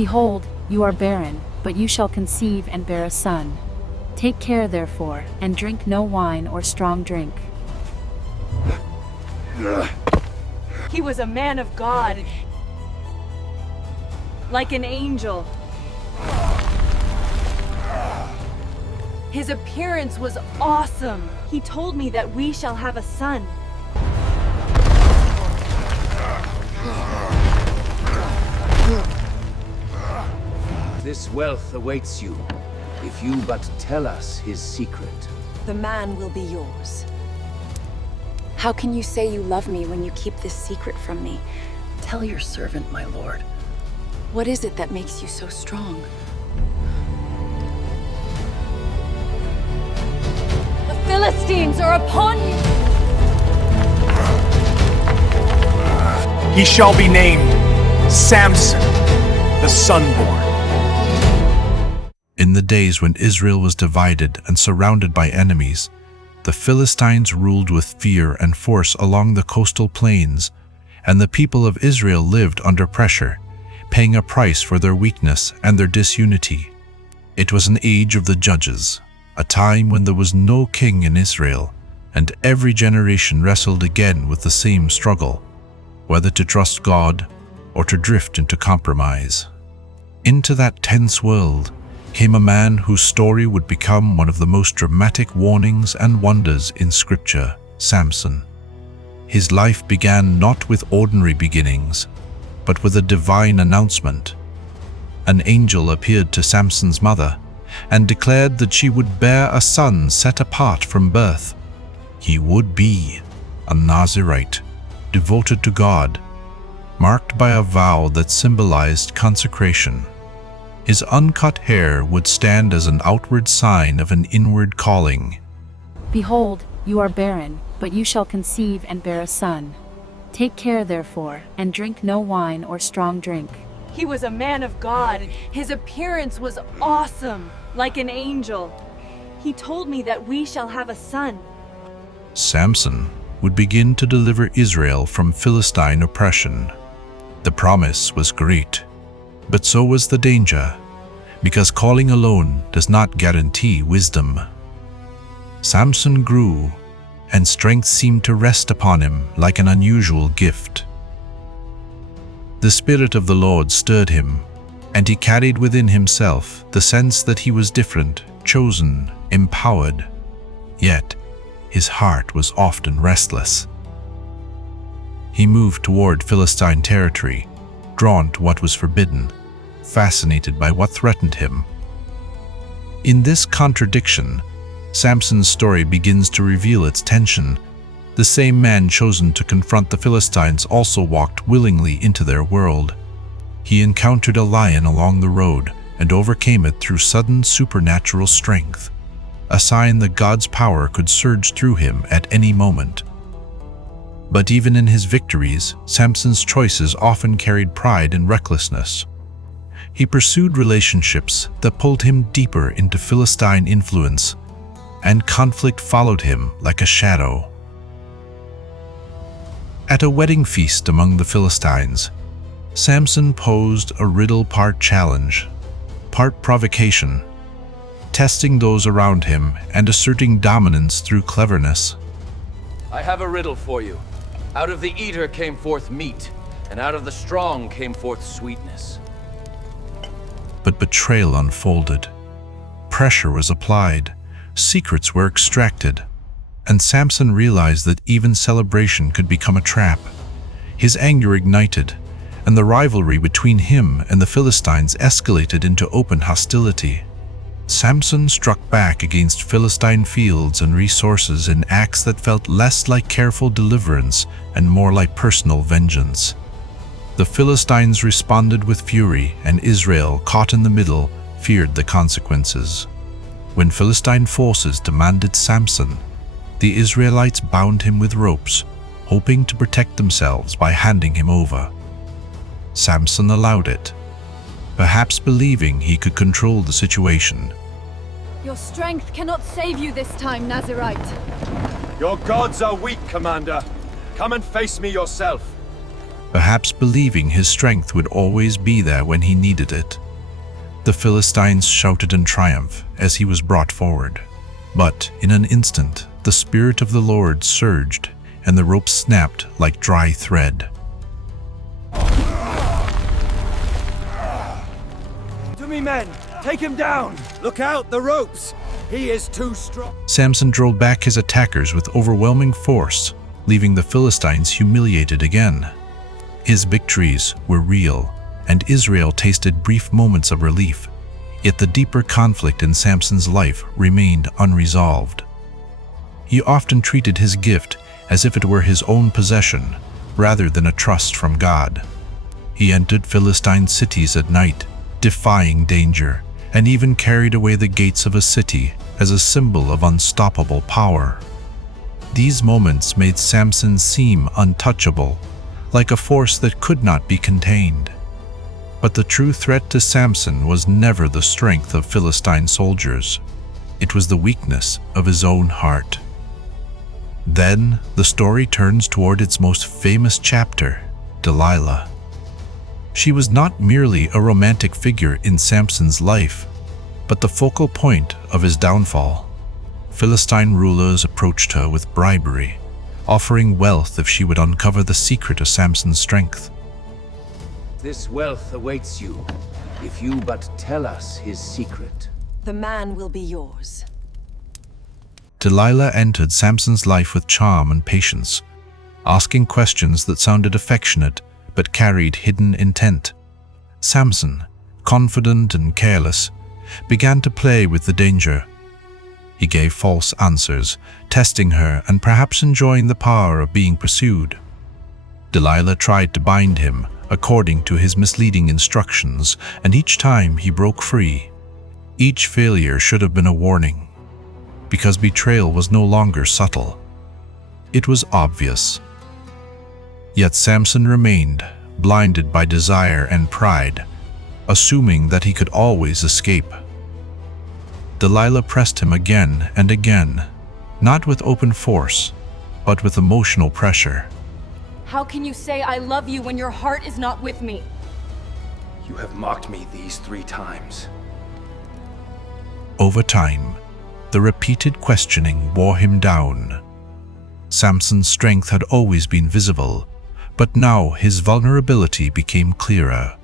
Behold, you are barren, but you shall conceive and bear a son. Take care therefore, and drink no wine or strong drink. He was a man of God, like an angel. His appearance was awesome. He told me that we shall have a son. This wealth awaits you, if you but tell us his secret. The man will be yours. How can you say you love me when you keep this secret from me? Tell your servant, my lord. What is it that makes you so strong? The Philistines are upon you! He shall be named Samson, the Sunborn. In the days when Israel was divided and surrounded by enemies, the Philistines ruled with fear and force along the coastal plains, and the people of Israel lived under pressure, paying a price for their weakness and their disunity. It was an age of the judges, a time when there was no king in Israel, and every generation wrestled again with the same struggle, whether to trust God or to drift into compromise. Into that tense world came a man whose story would become one of the most dramatic warnings and wonders in Scripture, Samson. His life began not with ordinary beginnings, but with a divine announcement. An angel appeared to Samson's mother and declared that she would bear a son set apart from birth. He would be a Nazirite, devoted to God, marked by a vow that symbolized consecration. His uncut hair would stand as an outward sign of an inward calling. Behold, you are barren, but you shall conceive and bear a son. Take care therefore, and drink no wine or strong drink. He was a man of God. His appearance was awesome, like an angel. He told me that we shall have a son. Samson would begin to deliver Israel from Philistine oppression. The promise was great, but so was the danger, because calling alone does not guarantee wisdom. Samson grew, and strength seemed to rest upon him like an unusual gift. The Spirit of the Lord stirred him, and he carried within himself the sense that he was different, chosen, empowered. Yet, his heart was often restless. He moved toward Philistine territory, drawn to what was forbidden, fascinated by what threatened him. In this contradiction, Samson's story begins to reveal its tension. The same man chosen to confront the Philistines also walked willingly into their world. He encountered a lion along the road and overcame it through sudden supernatural strength, a sign that God's power could surge through him at any moment. But even in his victories, Samson's choices often carried pride and recklessness. He pursued relationships that pulled him deeper into Philistine influence, and conflict followed him like a shadow. At a wedding feast among the Philistines, Samson posed a riddle part challenge, part provocation, testing those around him and asserting dominance through cleverness. I have a riddle for you. Out of the eater came forth meat, and out of the strong came forth sweetness. But betrayal unfolded. Pressure was applied, secrets were extracted, and Samson realized that even celebration could become a trap. His anger ignited, and the rivalry between him and the Philistines escalated into open hostility. Samson struck back against Philistine fields and resources in acts that felt less like careful deliverance and more like personal vengeance. The Philistines responded with fury, and Israel, caught in the middle, feared the consequences. When Philistine forces demanded Samson, the Israelites bound him with ropes, hoping to protect themselves by handing him over. Samson allowed it, perhaps believing he could control the situation. Your strength cannot save you this time, Nazirite. Your gods are weak, Commander. Come and face me yourself. perhaps believing his strength would always be there when he needed it. The Philistines shouted in triumph as he was brought forward. But in an instant, the Spirit of the Lord surged, and the rope snapped like dry thread. To me, men! Take him down! Look out, the ropes! He is too strong. Samson drove back his attackers with overwhelming force, leaving the Philistines humiliated again. His victories were real, and Israel tasted brief moments of relief, yet the deeper conflict in Samson's life remained unresolved. He often treated his gift as if it were his own possession, rather than a trust from God. He entered Philistine cities at night, defying danger, and even carried away the gates of a city as a symbol of unstoppable power. These moments made Samson seem untouchable, like a force that could not be contained. But the true threat to Samson was never the strength of Philistine soldiers. It was the weakness of his own heart. Then the story turns toward its most famous chapter, Delilah. She was not merely a romantic figure in Samson's life, but the focal point of his downfall. Philistine rulers approached her with bribery, offering wealth if she would uncover the secret of Samson's strength. This wealth awaits you, if you but tell us his secret. The man will be yours. Delilah entered Samson's life with charm and patience, asking questions that sounded affectionate but carried hidden intent. Samson, confident and careless, began to play with the danger. He gave false answers, testing her and perhaps enjoying the power of being pursued. Delilah tried to bind him according to his misleading instructions, and each time he broke free. Each failure should have been a warning, because betrayal was no longer subtle. It was obvious. Yet Samson remained, blinded by desire and pride, assuming that he could always escape. Delilah pressed him again and again, not with open force, but with emotional pressure. How can you say I love you when your heart is not with me? You have mocked me these 3 times. Over time, the repeated questioning wore him down. Samson's strength had always been visible, but now his vulnerability became clearer.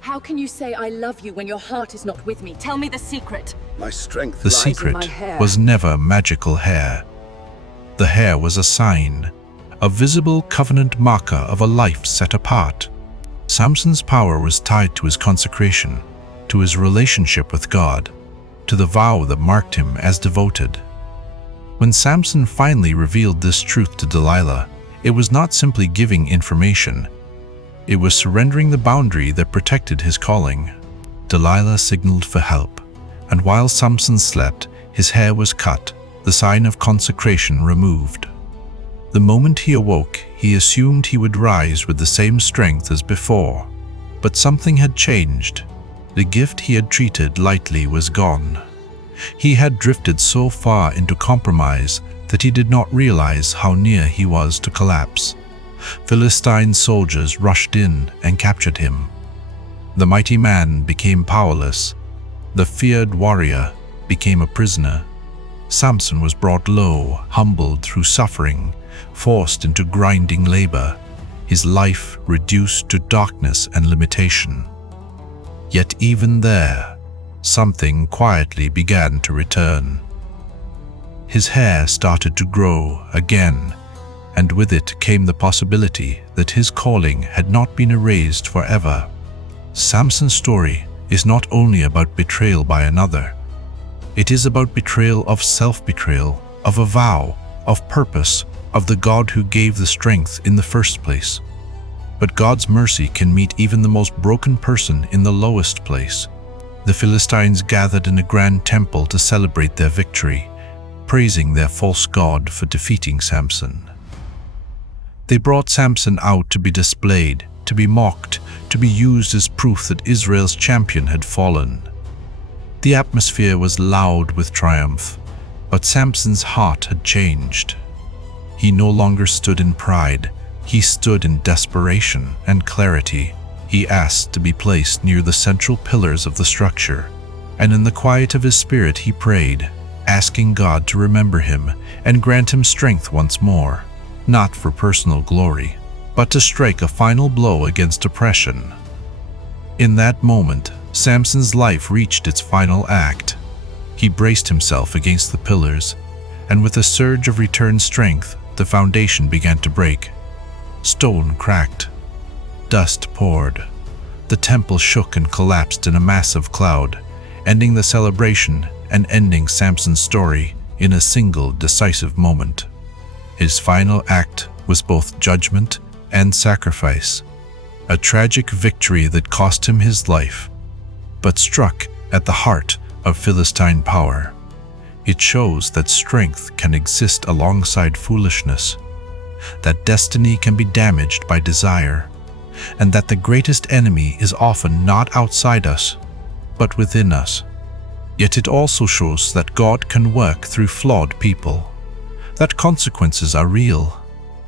How can you say I love you when your heart is not with me? Tell me the secret. My strength The lies in secret my hair. was never magical hair. The hair was a sign, a visible covenant marker of a life set apart. Samson's power was tied to his consecration, to his relationship with God, to the vow that marked him as devoted. When Samson finally revealed this truth to Delilah, it was not simply giving information. It was surrendering the boundary that protected his calling. Delilah signaled for help, and while Samson slept, his hair was cut, the sign of consecration removed. The moment he awoke, he assumed he would rise with the same strength as before. But something had changed. The gift he had treated lightly was gone. He had drifted so far into compromise that he did not realize how near he was to collapse. Philistine soldiers rushed in and captured him. The mighty man became powerless. The feared warrior became a prisoner. Samson was brought low, humbled through suffering, forced into grinding labor, his life reduced to darkness and limitation. Yet even there, something quietly began to return. His hair started to grow again, and with it came the possibility that his calling had not been erased forever. Samson's story is not only about betrayal by another. It is about betrayal of self-betrayal, of a vow, of purpose, of the God who gave the strength in the first place. But God's mercy can meet even the most broken person in the lowest place. The Philistines gathered in a grand temple to celebrate their victory, praising their false god for defeating Samson. They brought Samson out to be displayed, to be mocked, to be used as proof that Israel's champion had fallen. The atmosphere was loud with triumph, but Samson's heart had changed. He no longer stood in pride, He stood in desperation and clarity. He asked to be placed near the central pillars of the structure, and in the quiet of his spirit he prayed, asking God to remember him and grant him strength once more, not for personal glory, but to strike a final blow against oppression. In that moment, Samson's life reached its final act. He braced himself against the pillars, and with a surge of returned strength, the foundation began to break. Stone cracked. Dust poured. The temple shook and collapsed in a massive cloud, ending the celebration and ending Samson's story in a single decisive moment. His final act was both judgment and sacrifice, a tragic victory that cost him his life, but struck at the heart of Philistine power. It shows that strength can exist alongside foolishness, that destiny can be damaged by desire, and that the greatest enemy is often not outside us, but within us. Yet it also shows that God can work through flawed people, that consequences are real,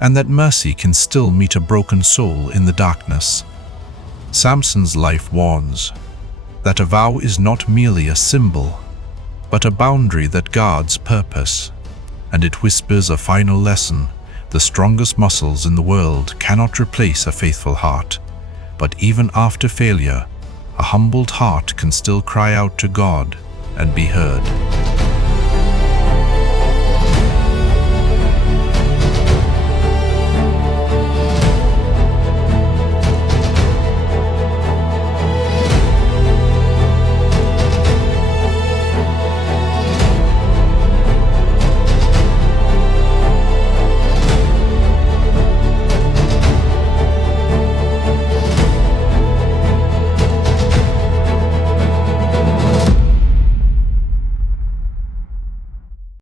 and that mercy can still meet a broken soul in the darkness. Samson's life warns that a vow is not merely a symbol, but a boundary that guards purpose, and it whispers a final lesson. The strongest muscles in the world cannot replace a faithful heart, but even after failure, a humbled heart can still cry out to God and be heard.